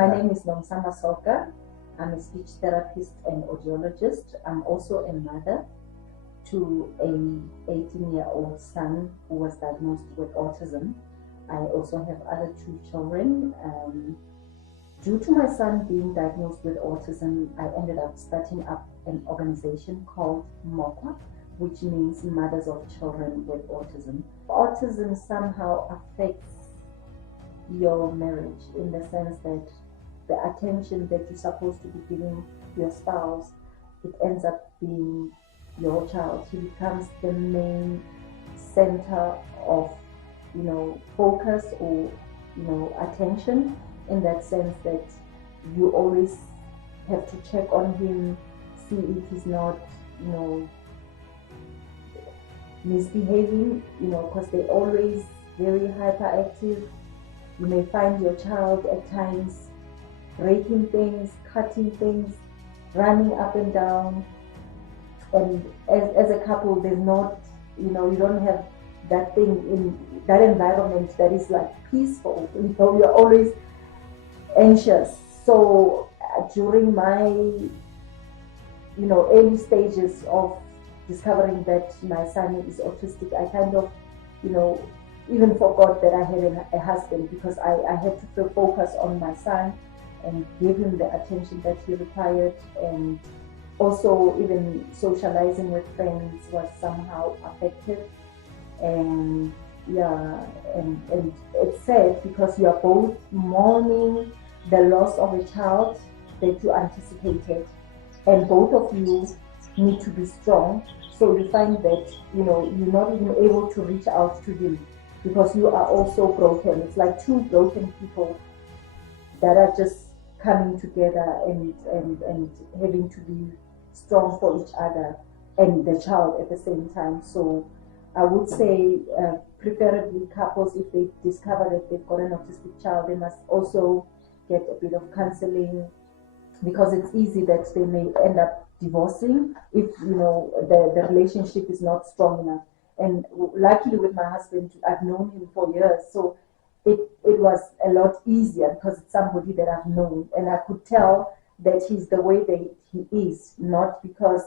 My name is Nomsama Soka. I'm a speech therapist and audiologist. I'm also a mother to a 18-year-old son who was diagnosed with autism. I also have other two children. Due to my son being diagnosed with autism, I ended up starting up an organization called MOCA, which means Mothers of Children with Autism. Autism somehow affects your marriage in the sense that the attention that you're supposed to be giving your spouse, it ends up being your child. He becomes the main center of, focus or, attention, in that sense that you always have to check on him, see if he's not, misbehaving, because they're always very hyperactive. You may find your child at times breaking things, cutting things, running up and down. And as a couple, there's not, you don't have that thing in that environment that is like peaceful. You're always anxious. So during my, early stages of discovering that my son is autistic, I kind of, even forgot that I had a husband, because I had to feel focused on my son and give him the attention that he required. And also even socializing with friends was somehow affected. And and it's sad because you are both mourning the loss of a child that you anticipated, and both of you need to be strong. So you find that you're not even able to reach out to him because you are also broken. It's like two broken people that are just coming together and having to be strong for each other and the child at the same time. So I would say preferably couples, if they discover that they've got an autistic child, they must also get a bit of counseling, because it's easy that they may end up divorcing if the relationship is not strong enough. And luckily with my husband, I've known him for years, so it was a lot easier because it's somebody that I've known, and I could tell that he's the way that he is, not because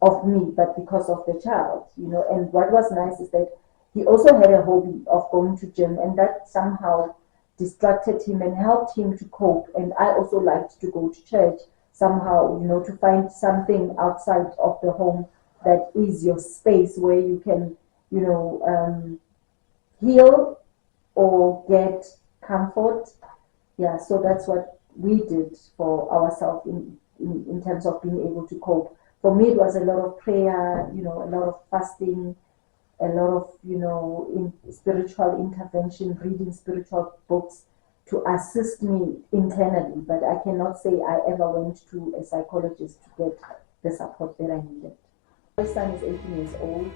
of me, but because of the child, And what was nice is that he also had a hobby of going to gym, and that somehow distracted him and helped him to cope. And I also liked to go to church somehow, to find something outside of the home that is your space where you can, heal or get comfort. Yeah, so that's what we did for ourselves in terms of being able to cope. For me, it was a lot of prayer, a lot of fasting, a lot of, spiritual intervention, reading spiritual books to assist me internally. But I cannot say I ever went to a psychologist to get the support that I needed. My son is 18 years old,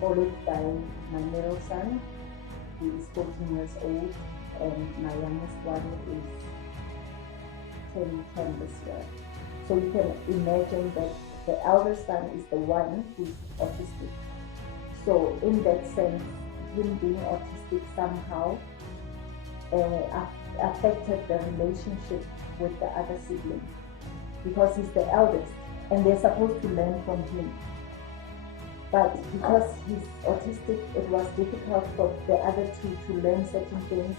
followed by my middle son, who is 14 years old, and my youngest one is 10 this year. So you can imagine that the eldest son is the one who's autistic. So in that sense, him being autistic somehow affected the relationship with the other sibling, because he's the eldest and they're supposed to learn from him. But because he's autistic, it was difficult for the other two to learn certain things.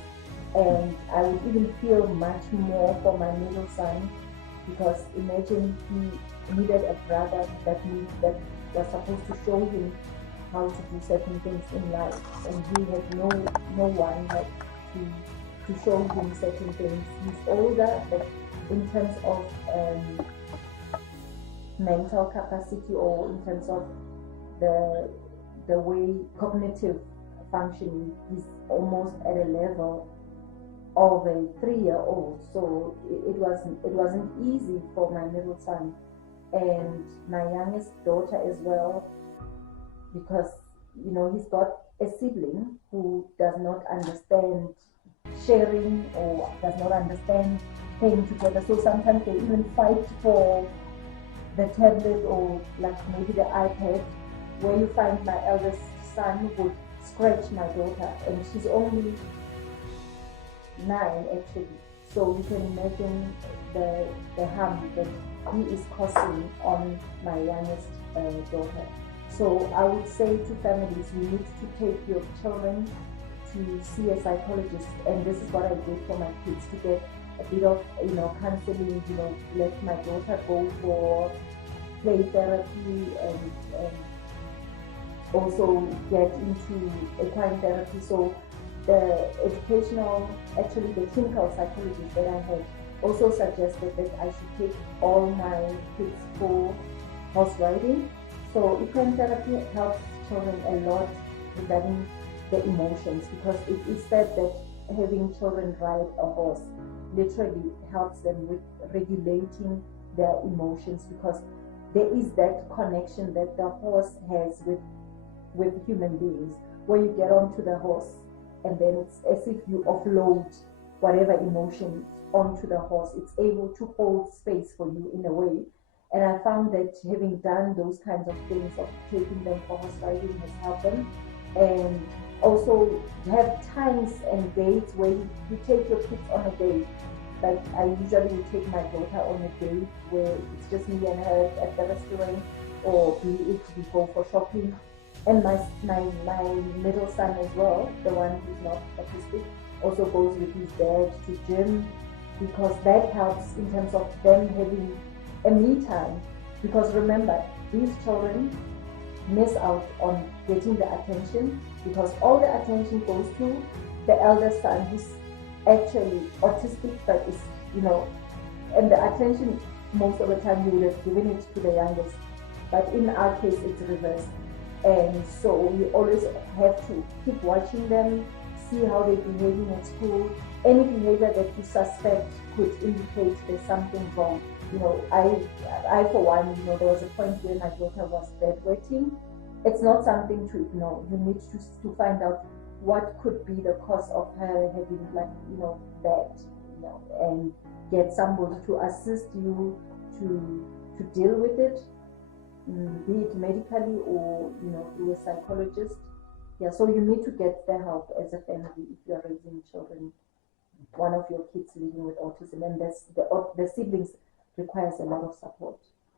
And I would even feel much more for my middle son, because imagine he needed a brother that was supposed to show him how to do certain things in life, and he had no one to show him certain things. He's older, but in terms of mental capacity, or in terms of the way cognitive functioning, he's almost at a level of a 3-year-old. So it wasn't easy for my middle son and my youngest daughter as well, because he's got a sibling who does not understand sharing or does not understand playing together. So sometimes they even fight for the tablet or like maybe the iPad, where you find my eldest son would scratch my daughter, and she's only 9 actually. So you can imagine the harm that he is causing on my youngest daughter. So I would say to families, you need to take your children to see a psychologist, and this is what I did for my kids, to get a bit of counseling. Let my daughter go for play therapy, and also get into equine therapy. So the educational, actually the clinical psychologist that I had, also suggested that I should take all my kids for horse riding. So equine therapy helps children a lot regarding the emotions, because it is said that having children ride a horse literally helps them with regulating their emotions, because there is that connection that the horse has with human beings, where you get onto the horse and then it's as if you offload whatever emotion onto the horse. It's able to hold space for you in a way. And I found that having done those kinds of things, of taking them for horse riding, has helped them. And also have times and dates where you take your kids on a date. Like I usually would take my daughter on a date where it's just me and her at the restaurant, or be it we go for shopping. And my middle son as well, the one who's not autistic, also goes with his dad to gym, because that helps in terms of them having a me time. Because remember, these children miss out on getting the attention, because all the attention goes to the eldest son, who's actually autistic, but is, and the attention most of the time you would have given it to the youngest. But in our case, it's reversed. And so you always have to keep watching them, see how they're behaving at school. Any behavior that you suspect could indicate there's something wrong. I for one, there was a point where my daughter was bedwetting. It's not something to ignore. You need to find out what could be the cause of her having, that, and get somebody to assist you to deal with it, be it medically or through a psychologist. Yeah, so you need to get the help as a family if you are raising children, one of your kids living with autism, and the siblings requires a lot of support.